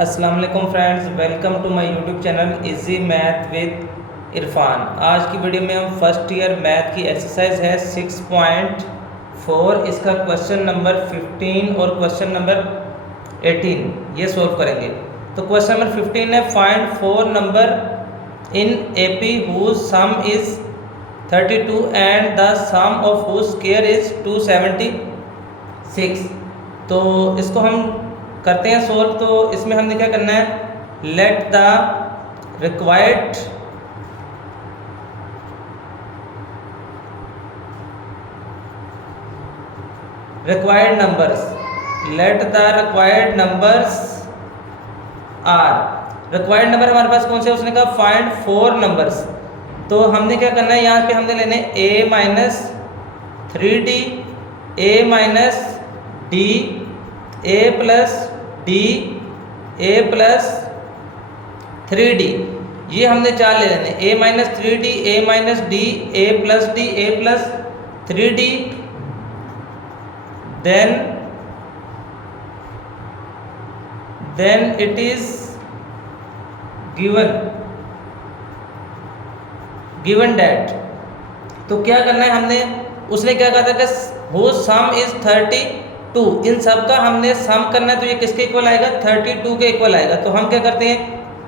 अस्सलाम वालेकुम friends, welcome to my YouTube channel easy math with Irfan. आज की वीडियो में हम फर्स्ट ईयर मैथ की एक्सरसाइज है 6.4, इसका क्वेश्चन नंबर 15 और क्वेश्चन नंबर 18 ये सोल्व करेंगे। तो क्वेश्चन नंबर 15 है, find 4 number in AP whose sum is 32 and the sum of whose square is 276। तो इसको हम करते हैं सोल्व। तो इसमें हमने क्या करना है, let the required numbers, let the required numbers are. Required number हमारे पास कौन से, उसने कहा फाइंड 4 नंबर्स। तो हमने क्या करना है, यहाँ पे हमने लेने a minus 3d, a minus d, a plus d, a plus 3d, ये हमने 4 ले लेने, a minus 3d, a minus d, a plus d, a plus 3d, then it is given that। तो क्या करना है हमने, उसने क्या कहा था कि whose sum is 32, इन सब का हमने सम करना है। तो ये किसके इक्वल आएगा, 32 के इक्वल आएगा। तो हम क्या करते हैं,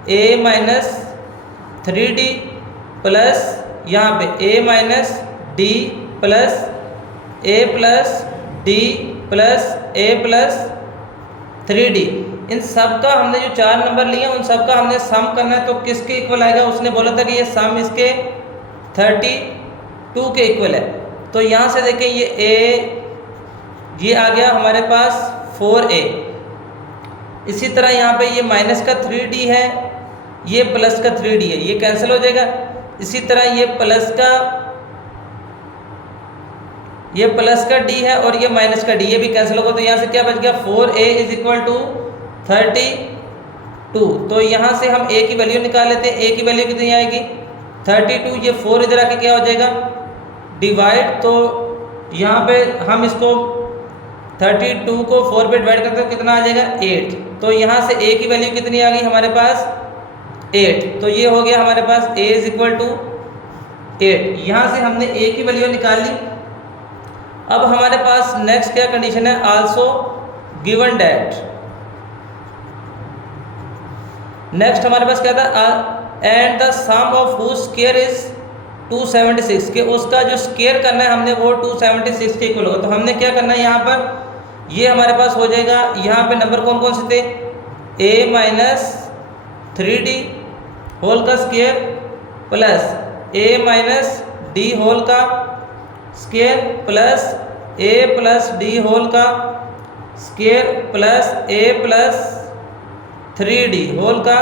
a माइनस 3d प्लस यहाँ पे a minus d plus a plus d plus a plus 3d, इन सब का हमने जो 4 नंबर लिए उन सब का हमने सम करना है। तो किसके इक्वल आएगा, उसने बोला था कि ये सम इसके 32 के इक्वल है। तो यहाँ से देखें ये आ गया हमारे पास 4a। इसी तरह यहाँ पे ये माइनस का 3d है, ये प्लस का 3d है, ये कैंसिल हो जाएगा। इसी तरह ये प्लस का d है और ये माइनस का d, ये भी कैंसिल होगा। तो यहाँ से क्या बच गया, 4a इज इक्वल टू 32। तो यहाँ से हम a की वैल्यू निकाल लेते हैं। a की वैल्यू कितनी आएगी, 32, ये 4 इधर आके क्या हो जाएगा, डिवाइड। तो यहाँ पे हम इसको 32 को 4 पे डिवाइड करते हैं, कितना आ जाएगा, 8। तो यहाँ से a की वैल्यू कितनी आ गई हमारे पास, 8। तो ये हो गया हमारे पास a इज इक्वल टू 8। यहाँ से हमने a की वैल्यू निकाल ली। अब हमारे पास नेक्स्ट क्या कंडीशन है, आल्सो गिवन डैट। नेक्स्ट हमारे पास क्या था, and the sum of whose square is 276, के उसका जो स्क्वायर करना है हमने वो 276 के इक्वल होगा। तो हमने क्या करना है, यहाँ पर ये हमारे पास हो जाएगा, यहाँ पे नंबर कौन कौन से थे, a माइनस 3d होल का square plus a minus d whole का square plus a plus d whole का square plus a plus 3d whole का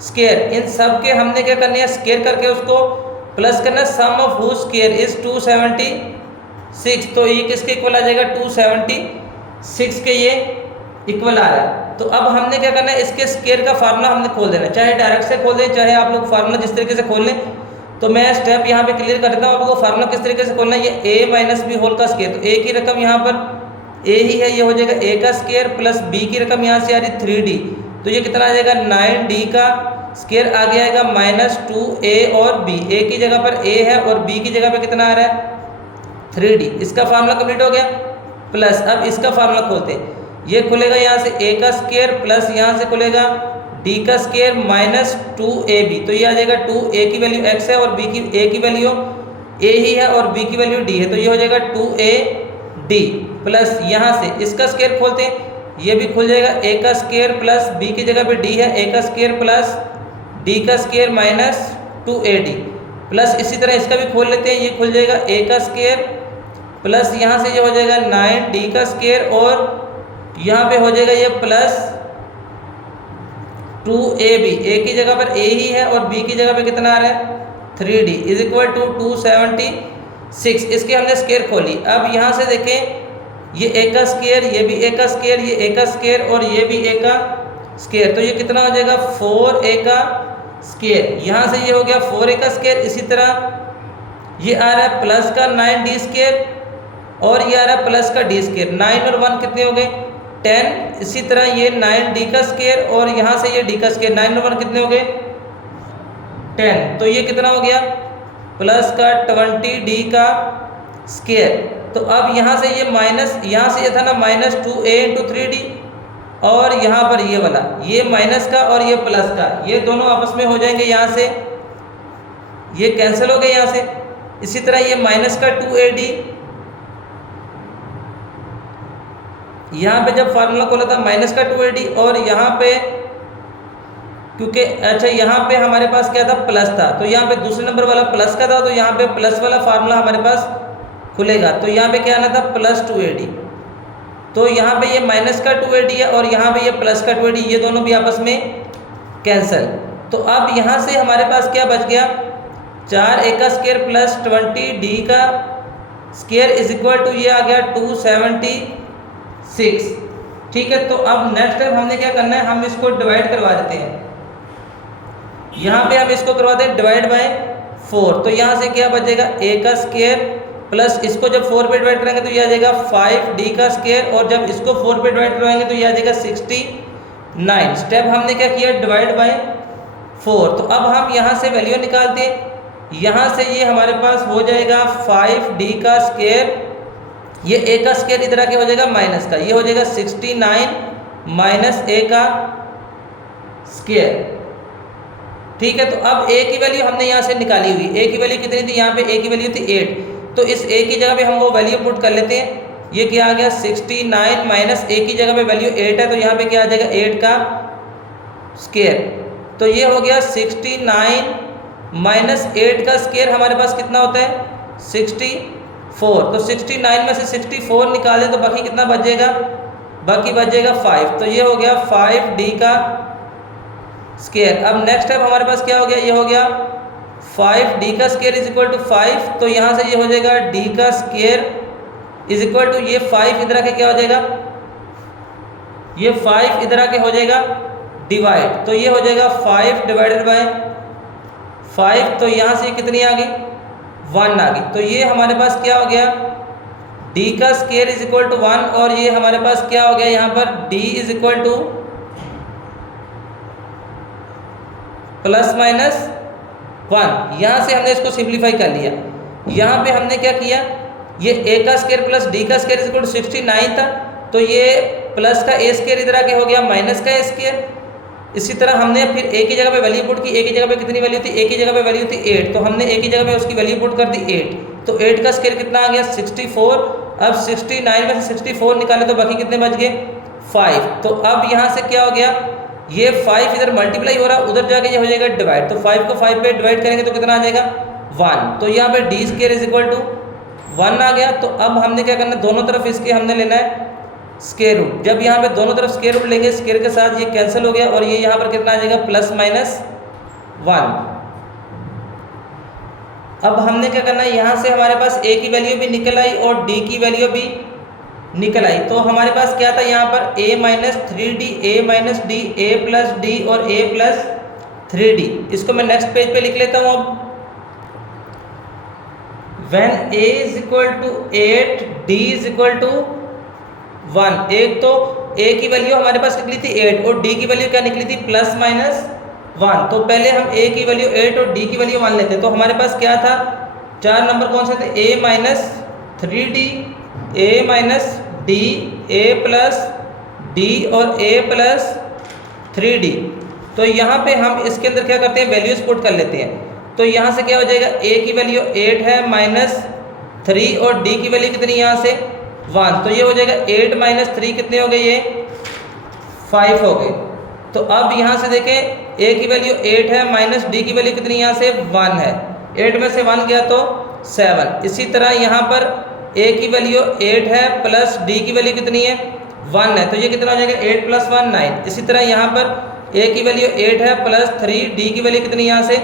स्क्वायर। इन सब के हमने क्या करनी है, स्क्वायर करके उसको प्लस करना। सम ऑफ हुज स्क्वायर इज 276। तो ये किसके इक्वल आ जाएगा, 276 के ये इक्वल आ रहा है। तो अब हमने क्या करना है, इसके स्क्वायर का फार्मूला हमने खोल देना है, चाहे डायरेक्ट से खोल दें, चाहे आप लोग फार्मूला जिस तरीके से खोल लें। तो मैं स्टेप यहाँ पे क्लियर कर देता हूँ आपको। फार्मूला किस तरीके से खोलना है, ये a माइनस बी होल का स्क्वायर। तो a की रकम यहाँ पर a ही है, ये हो जाएगा a का स्क्वायर प्लस b की रकम यहाँ से आ रही 3d। तो ये कितना आ जाएगा, 9d का स्क्वायर आगे आएगा माइनस 2a और b। a की जगह पर a है और b की जगह पे कितना आ रहा है, 3d। इसका फार्मूला कंप्लीट हो गया। प्लस अब इसका फार्मूला खोलते हैं, ये खुलेगा यहाँ से a का स्क्वायर प्लस यहाँ से खुलेगा d का स्क्वायर माइनस 2ab। तो ये आ जाएगा 2a की वैल्यू x है और a की वैल्यू a ही है और b की वैल्यू d है। तो ये हो जाएगा 2ad प्लस यहाँ से इसका स्क्वायर खोलते हैं, ये भी खुल जाएगा, a का स्क्वायर प्लस b की जगह पे d है, a का स्क्वायर प्लस d का स्क्वायर माइनस 2ad प्लस इसी तरह इसका भी खोल लेते हैं, ये खुल जाएगा a का स्क्वायर प्लस यहाँ से ये हो जाएगा 9d का स्क्वायर और यहाँ पे हो जाएगा ये प्लस 2ab। a की जगह पर a ही है और b की जगह पे कितना आ रहा है, 3d इज इक्वल टू 276। इसके हमने स्क्वायर खोली। अब यहाँ से देखें, ये a का स्क्वायर, ये भी a का स्क्वायर, ये a का स्क्वायर और ये भी a का स्क्वायर। तो ये कितना हो जाएगा, 4a का स्क्वायर। यहाँ से ये हो गया 4a का स्क्वायर। इसी तरह ये आ रहा है प्लस का 9d स्क्वायर और ये आ रहा है प्लस का डी स्क्वायर। 9 और 1 कितने हो गए 10, इसी तरह ये 9 डी का स्केयर और यहाँ से ये डी का स्केयर, 9 और 1 कितने हो गए 10, तो ये कितना हो गया प्लस का 20 डी का स्केयर। तो अब यहाँ से ये माइनस, यहाँ से ये था ना माइनस 2a इंटू 3d, और यहाँ पर ये वाला, ये माइनस का और ये प्लस का, ये दोनों आपस में हो जाएंगे, यहाँ से ये कैंसिल हो गए यहाँ से। इसी तरह ये माइनस का 2ad, यहाँ पे जब फार्मूला खोला था माइनस का 2ad, और यहाँ पे क्योंकि अच्छा यहाँ पे हमारे पास क्या था प्लस था, तो यहाँ पे दूसरे नंबर वाला प्लस का था, तो यहाँ पे प्लस वाला फार्मूला हमारे पास खुलेगा। तो यहाँ पे क्या आना था प्लस 2ad, तो यहाँ पे ये माइनस का 2ad है और यहाँ पे ये प्लस का 2ad, ये दोनों भी आपस में कैंसिल। तो अब यहाँ से हमारे पास क्या बच गया 4a का स्केयर प्लस 20d का स्केयर इज इक्वल टू ये आ गया 276। ठीक है, तो अब नेक्स्ट टाइम हमने क्या करना है, हम इसको डिवाइड करवा देते हैं। यहाँ पे हम इसको करवाते हैं डिवाइड बाय 4, तो यहाँ से क्या बचेगा a का स्केयर प्लस इसको जब 4 पे डिवाइड करेंगे तो ये आ जाएगा 5d का स्केयर, और जब इसको 4 पे डिवाइड करवाएंगे तो ये आ जाएगा 69। स्टेप हमने क्या किया डिवाइड बाय 4। तो अब हम यहाँ से वैल्यू निकालते हैं, यहाँ से ये हमारे पास हो जाएगा 5d का स्केयर, ये a का स्केयर इधर आके हो जाएगा माइनस का, ये हो जाएगा 69 माइनस a का स्केयर। ठीक है, तो अब a की वैल्यू हमने यहाँ से निकाली हुई, a की वैल्यू कितनी थी, यहाँ पे a की वैल्यू थी 8, तो इस a की जगह पे हम वो वैल्यू पुट कर लेते हैं। ये क्या आ गया 69 माइनस a की जगह पे वैल्यू 8 है, तो यहाँ पे क्या आ जाएगा 8 का स्केयर, तो ये हो गया 69 माइनस 8 का स्केयर हमारे पास कितना होता है 64। तो 69 में से 64 निकालें तो बाकी कितना बच जाएगा, बाकी बच जाएगा 5, तो ये हो गया 5d का स्केयर। अब नेक्स्ट स्टेप हमारे पास क्या हो गया, ये हो गया 5d का स्केयर इज इक्वल टू 5, तो यहाँ से ये हो जाएगा d का स्केयर इज इक्वल टू ये 5 इधर आके क्या हो जाएगा, ये 5 इधर आके हो जाएगा डिवाइड, तो ये हो जाएगा 5 डिवाइडेड बाय 5, तो यहाँ से कितनी आ गई 1 आ गई। तो ये हमारे पास क्या हो गया d का स्केयर इज इक्वल टू 1, और ये हमारे पास क्या हो गया यहाँ पर d is equal two plus minus 1। यहाँ से हमने इसको सिंप्लीफाई कर लिया, यहाँ पे हमने क्या किया, ये a का स्केयर प्लस d का स्केयर इज इक्वल टू 69 था, तो ये प्लस का a स्केयर इधर आके हो गया माइनस का a स्केयर। इसी तरह हमने फिर a की जगह पे वैल्यू पुट की, a की जगह पे कितनी वैल्यू थी, a की जगह पे वैल्यू थी 8, तो हमने a की जगह पे उसकी वैल्यू पुट कर दी 8, तो 8 का स्केयर कितना आ गया 64। अब 69 में से 64 निकाले तो बाकी कितने बच गए 5। तो अब यहाँ से क्या हो गया, ये 5 इधर मल्टीप्लाई हो रहा, उधर जाके ये हो जाएगा डिवाइड, तो 5 को 5 पे डिवाइड करेंगे तो कितना आ जाएगा 1, तो यहाँ पे d square is equal to 1 आ गया। तो अब हमने क्या करना है, दोनों तरफ इसके हमने लेना है स्केयर रूट। जब यहाँ पे दोनों तरफ स्केयर रूट लेंगे, स्केयर के साथ ये कैंसिल हो गया, और ये यहाँ पर कितना आ जाएगा प्लस माइनस 1। अब हमने क्या करना है, यहाँ से हमारे पास a की वैल्यू भी निकल आई और d की वैल्यू भी निकल आई, तो हमारे पास क्या था यहाँ पर a minus 3d, a minus d, a plus d और a प्लस 3d। इसको मैं नेक्स्ट पेज पे लिख लेता हूँ। अब when a is equal to 8 d is equal to 1, एक तो a की वैल्यू हमारे पास निकली थी 8 और d की वैल्यू क्या निकली थी प्लस माइनस 1, तो पहले हम a की वैल्यू 8 और d की वैल्यू 1 लेते हैं। तो हमारे पास क्या था, 4 नंबर कौन से थे, a minus 3d, a minus d, a plus d और a प्लस 3d। तो यहाँ पे हम इसके अंदर क्या करते हैं, वैल्यूज पुट कर लेते हैं। तो यहाँ से क्या हो जाएगा, a की वैल्यू 8 है माइनस 3 और d की वैल्यू कितनी यहाँ से 1, तो ये हो जाएगा 8 माइनस 3 कितने हो गए, ये 5 हो गए। तो अब यहाँ से देखें a की वैल्यू 8 है माइनस d की वैल्यू कितनी यहाँ से 1 है, 8 में से 1 गया तो 7। इसी तरह यहाँ पर a की वैल्यू 8 है प्लस d की वैल्यू कितनी है 1 है, तो ये कितना हो जाएगा 8 प्लस 1 9। इसी तरह यहाँ पर a की वैल्यू 8 है प्लस 3, d की वैल्यू कितनी यहाँ से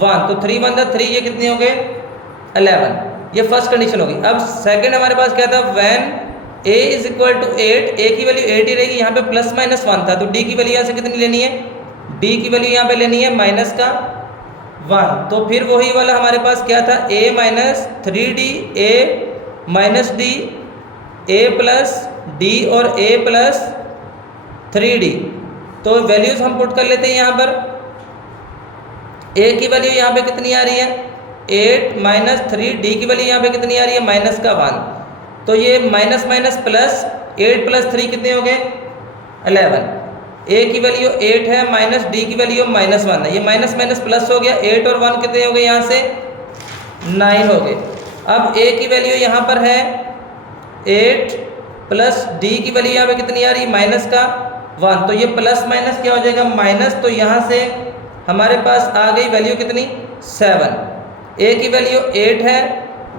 1, तो 3 1 3, ये कितने हो गए 11। ये फर्स्ट कंडीशन होगी। अब सेकंड हमारे पास क्या था, when a is equal to 8, a की वैल्यू 8 ही रहेगी, यहाँ पे प्लस माइनस 1 था, तो d की वैल्यू यहाँ से कितनी लेनी है, d की वैल्यू यहाँ पे लेनी है माइनस का 1। तो फिर वही वाला हमारे पास क्या था, a minus 3d, a minus d, a plus d और a प्लस 3D। तो वैल्यूज़ हम पुट कर लेते हैं यहाँ पर। ए की वैल्यू यहाँ पे कितनी आ रही है 8 माइनस 3, डी की वैल्यू यहाँ पे कितनी आ रही है -1। तो ये माइनस माइनस प्लस 8 प्लस 3 कितने हो गए 11। ए की वैल्यू 8 है माइनस डी की वैल्यू -1 है, ये माइनस माइनस प्लस हो गया, 8 और 1 कितने हो गए यहाँ से 9 हो गए। अब ए की वैल्यू यहाँ पर है 8 प्लस डी की वैल्यू यहाँ पे कितनी आ रही है -1, तो ये प्लस माइनस क्या हो जाएगा माइनस, तो यहाँ से हमारे पास आ गई वैल्यू कितनी 7। ए की वैल्यू 8 है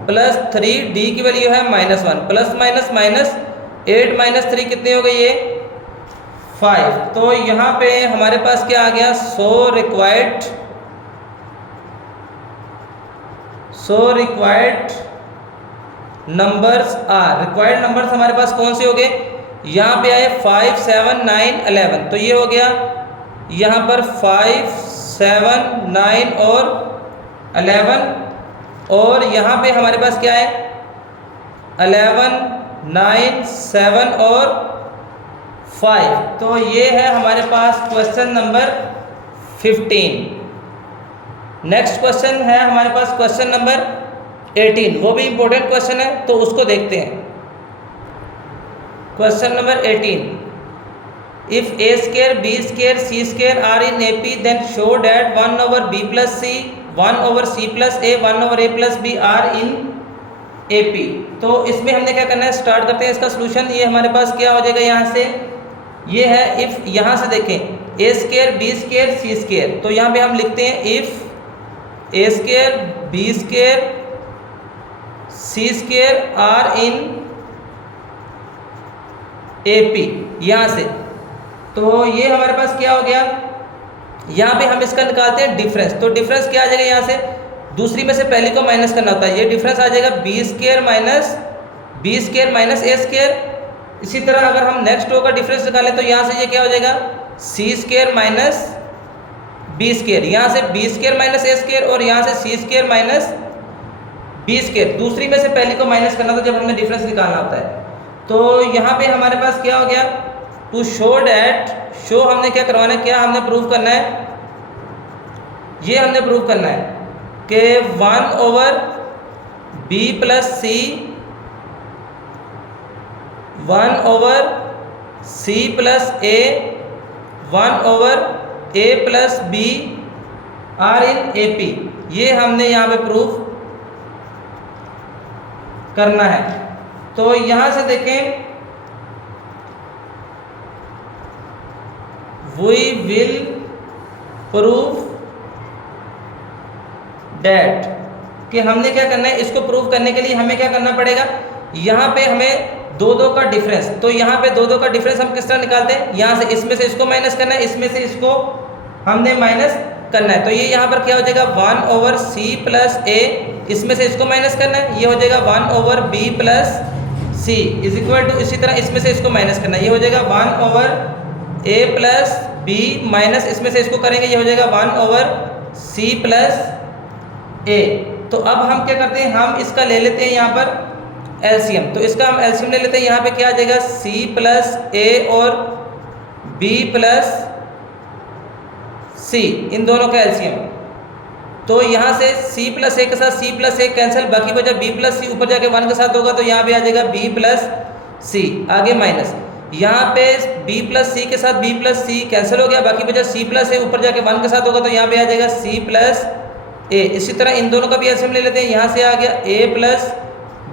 प्लस 3, डी की वैल्यू है -1, प्लस माइनस माइनस 8 माइनस 3 कितने हो गए ये 5। तो यहाँ पे हमारे पास क्या आ गया so required numbers are, required numbers हमारे पास कौन से हो गए यहाँ पे आए 5, 7, 9, 11। तो ये हो गया यहाँ पर 5, 7, 9 और 11, और यहाँ पे हमारे पास क्या है 11, 9, 7 और 5। तो ये है हमारे पास क्वेश्चन नंबर 15। नेक्स्ट क्वेश्चन है हमारे पास क्वेश्चन नंबर 18, वो भी इंपॉर्टेंट क्वेश्चन है, तो उसको देखते हैं। Question number 18, if a square b square c square are in AP then show that 1 over b plus c 1 over c plus a 1 over a plus b are in AP। तो इसमें हमने क्या करना है, स्टार्ट करते हैं इसका solution. ये हमारे पास क्या हो जाएगा यहाँ से, ये है इफ़, यहाँ से देखें a square b square c square, तो यहाँ पे हम लिखते हैं if a square b square c square are in AP, यहाँ से। तो ये हमारे पास क्या हो गया, यहाँ पे हम इसका निकालते हैं डिफरेंस। तो डिफरेंस क्या आ जाएगा, यहाँ से दूसरी में से पहली को माइनस करना होता है, ये डिफरेंस आ जाएगा बी स्क्वायर माइनस ए स्क्वायर। इसी तरह अगर हम नेक्स्ट रो का डिफरेंस निकालें तो यहाँ से ये क्या हो जाएगा सी स्क्वायर माइनस बी स्क्वायर, यहाँ से बी स्क्वायर माइनस ए स्क्वायर और यहाँ से सी स्क्वायर माइनस बी स्क्वायर। दूसरी में से पहली को माइनस करना था जब हमने डिफरेंस निकालना होता है। तो यहाँ पे हमारे पास क्या हो गया, टू शो डैट, शो हमने क्या करवाना है, क्या हमने प्रूव करना है, ये हमने प्रूव करना है कि 1 over B plus C 1 over C plus A 1 over A plus B are in A P, ये हमने यहाँ पे प्रूव करना है। तो यहाँ से देखें we will prove that, कि हमने क्या करना है, इसको प्रूव करने के लिए हमें क्या करना पड़ेगा, यहाँ पे हमें दो का डिफरेंस, तो यहाँ पे दो का डिफरेंस हम किस तरह निकालते हैं, यहाँ से इसमें से इसको माइनस करना है, इसमें से इसको हमने माइनस करना है। तो ये यहाँ पर क्या हो जाएगा 1 ओवर सी प्लस ए, इसमें से इसको माइनस करना है, ये हो जाएगा 1 over B plus C is equal to, इसी तरह इसमें से इसको माइनस करना है, ये हो जाएगा 1 over a plus B minus इसमें से इसको करेंगे, ये हो जाएगा 1 ओवर c प्लस a। तो अब हम क्या करते हैं, हम इसका ले लेते हैं यहाँ पर एलसीएम। तो इसका हम एलसीएम ले लेते हैं, यहाँ पे क्या आ जाएगा c प्लस a और b प्लस c, इन दोनों का एलसीएम। तो यहाँ से c प्लस a के साथ c प्लस a कैंसिल, बाकी बचा b प्लस c, ऊपर जाके 1 के साथ होगा तो यहाँ पे आ जाएगा b प्लस c, आगे माइनस, यहाँ पे b प्लस सी के साथ b प्लस सी कैंसिल हो गया, बाकी बचा c प्लस ए, ऊपर जाके 1 के साथ होगा तो यहाँ पे आ जाएगा c प्लस ए। इसी तरह इन दोनों का भी एलसीएम ले लेते हैं, यहाँ से आ गया a प्लस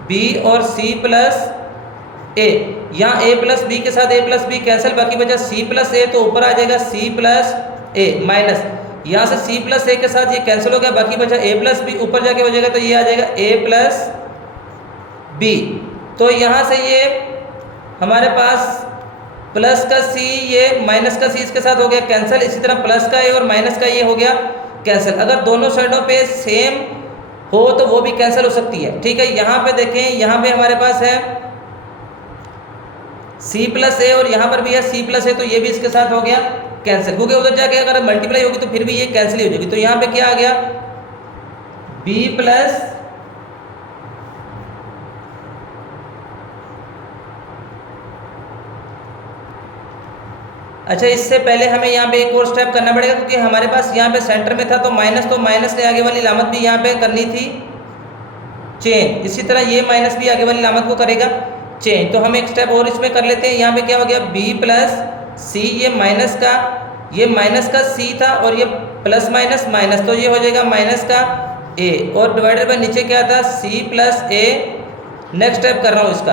बी और c प्लस ए, यहाँ a प्लस बी के साथ a प्लस बी कैंसिल, बाकी बचा c प्लस ए, तो ऊपर आ जाएगा c प्लस ए माइनस, यहाँ से c प्लस ए के साथ ये कैंसिल हो गया, बाकी बचा a प्लस बी, ऊपर जाके हो जाएगा तो ये आ जाएगा a प्लस बी। तो यहाँ से ये हमारे पास प्लस का c, ये माइनस का c इसके साथ हो गया कैंसिल, इसी तरह प्लस का a और माइनस का ये हो गया कैंसिल। अगर दोनों साइडों पे सेम हो तो वो भी कैंसिल हो सकती है, ठीक है। यहाँ पे देखें, यहाँ पे हमारे पास है c प्लस ए और यहाँ पर भी है c प्लस ए, तो ये भी इसके साथ हो गया कैंसिल, क्योंकि उधर जाके अगर मल्टीप्लाई होगी तो फिर भी ये कैंसिल ही हो जाएगी। तो यहाँ पे क्या आ गया b प्लस अच्छा, इससे पहले हमें यहाँ पे एक और स्टेप करना पड़ेगा, क्योंकि हमारे पास यहाँ पे सेंटर में था तो माइनस ने आगे वाली लामत भी यहाँ पे करनी थी चेंज। इसी तरह ये माइनस भी आगे वाली लामत को करेगा चेंज। तो हम एक स्टेप और इसमें कर लेते हैं। यहाँ पे क्या हो गया, b प्लस सी, ये माइनस का c था और ये प्लस माइनस माइनस, तो ये हो जाएगा माइनस का a, और डिवाइडेड बाय नीचे क्या था, c plus a। Next step कर रहा हूँ इसका,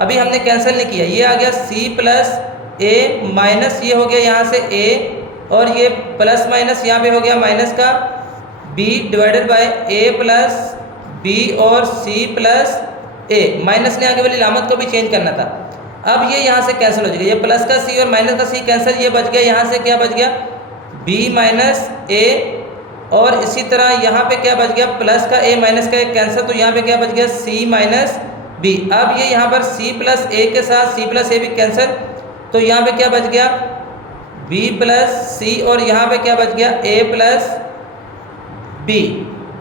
अभी हमने कैंसिल नहीं किया, ये आ गया c प्लस a माइनस, ये हो गया यहाँ से a, और ये प्लस माइनस यहाँ पे हो गया माइनस का b divided by a plus b और c प्लस a। माइनस ने आगे वाली लामत को भी चेंज करना था। अब ये यहाँ से कैंसिल हो जाएगा, ये प्लस का c और माइनस का c कैंसिल, ये बच गया, यहाँ से क्या बच गया, b माइनस a, और इसी तरह यहाँ पे क्या बच गया, प्लस का a माइनस का a कैंसिल, तो यहाँ पे क्या बच गया, c माइनस b। अब ये यहाँ पर c प्लस a के साथ c प्लस a भी कैंसिल, तो यहाँ पे क्या बच गया, b प्लस c, और यहाँ पे क्या बच गया, a प्लस b।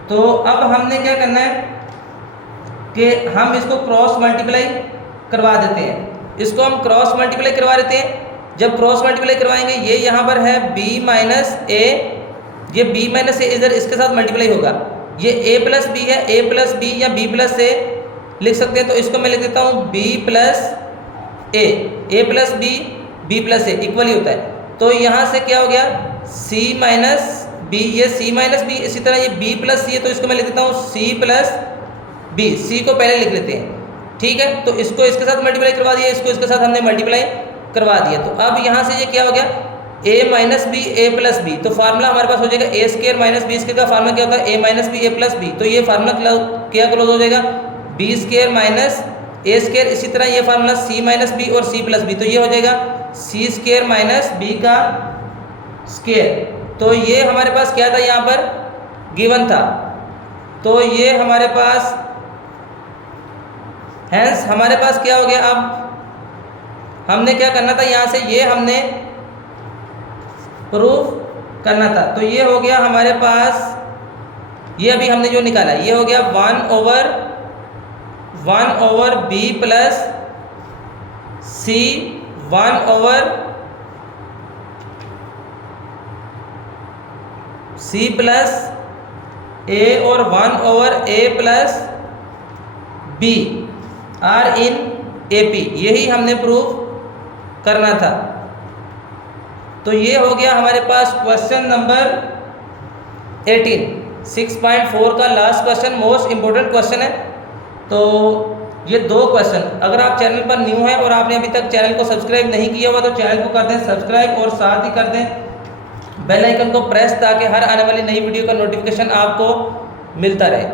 तो अब हमने क्या करना है कि हम इसको क्रॉस मल्टीप्लाई करवा देते हैं, इसको हम क्रॉस मल्टीप्लाई करवा देते हैं। जब क्रॉस मल्टीप्लाई करवाएंगे, ये यहाँ पर है b माइनस a, ये b माइनस a इधर इसके साथ मल्टीप्लाई होगा, ये a प्लस b है, a प्लस b या b प्लस a लिख सकते हैं, तो इसको मैं लिख देता हूँ b plus a plus b plus a equal ही होता है। तो यहाँ से क्या हो गया, c माइनस b, ये c माइनस b, इसी तरह ये b प्लस c है, तो इसको मैं लिख देता हूँ c प्लस b, c को पहले लिख लेते हैं, ठीक है। तो इसको इसके साथ मल्टीप्लाई करवा दिया, इसको इसके साथ हमने मल्टीप्लाई करवा दिया। तो अब यहाँ से ये क्या हो गया, a minus B a plus b, तो फार्मूला हमारे पास हो जाएगा a square minus b square का फार्मूला क्या होता है, a minus B a plus b, तो ये फार्मूला क्या क्लोज हो जाएगा, b square minus a square. इसी तरह ये फार्मूला c माइनस b और c प्लस b, तो ये हो जाएगा c स्क्वायर माइनस b का स्क्वायर। तो ये हमारे पास क्या था, यहाँ पर गिवन था, तो ये हमारे पास हैंस हमारे पास क्या हो गया। अब हमने क्या करना था, यहाँ से ये हमने प्रूफ करना था, तो ये हो गया हमारे पास, ये अभी हमने जो निकाला ये हो गया 1 over b plus c 1 over c plus a और 1 over a plus b are in AP, यही हमने प्रूफ करना था। तो ये हो गया हमारे पास क्वेश्चन नंबर 18, 6.4 का last question, most important question है। तो ये दो क्वेश्चन, अगर आप चैनल पर न्यू हैं और आपने अभी तक चैनल को सब्सक्राइब नहीं किया हुआ तो चैनल को कर दें सब्सक्राइब, और साथ ही कर दें बेल आइकन को प्रेस, ताकि हर आने वाली नई वीडियो का नोटिफिकेशन आपको मिलता रहे।